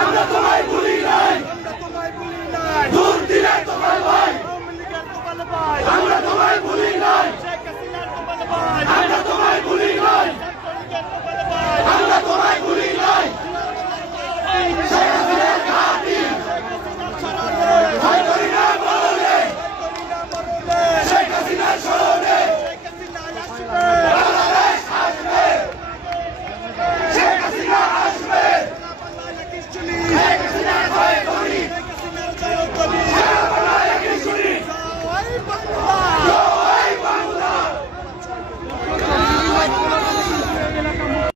আমরা তোমায় ভুলি নাই, দূর দিলে তোমার ভাই, আমরা তোমায় ভুলি নাই, আমরা তোমায় ভুলি নাই, আমরা তোমায় ভুলি নাই। শেখ হাসিনার ঘাঁটি ভয় করি না মরলে, শেখ হাসিনার স্মরণে বাংলাদেশ আসবে, শেখ হাসিনা আসবে, শেখ হাসিনা